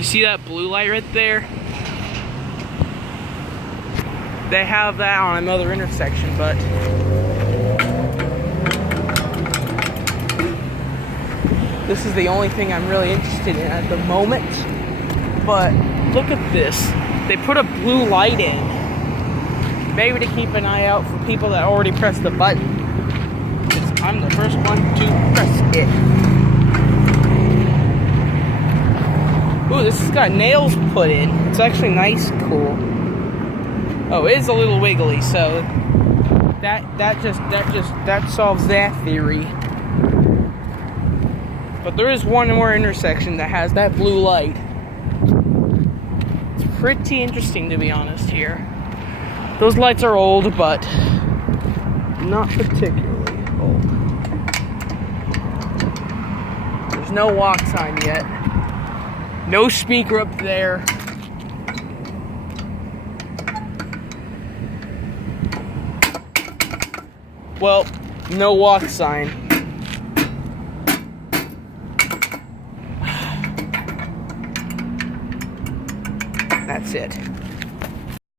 You see that blue light right there? They have that on another intersection, but this is the only thing I'm really interested in at the moment. But look at this. They put a blue light in. Maybe to keep an eye out for people that already pressed the button. Because I'm the first one to press it. Ooh, this has got nails put in. It's actually nice, cool. Oh, it is a little wiggly, so that solves that theory. But there is one more intersection that has that blue light. It's pretty interesting, to be honest, here. Those lights are old, but not particularly old. There's no walk sign yet. No speaker up there. Well, no walk sign. That's it.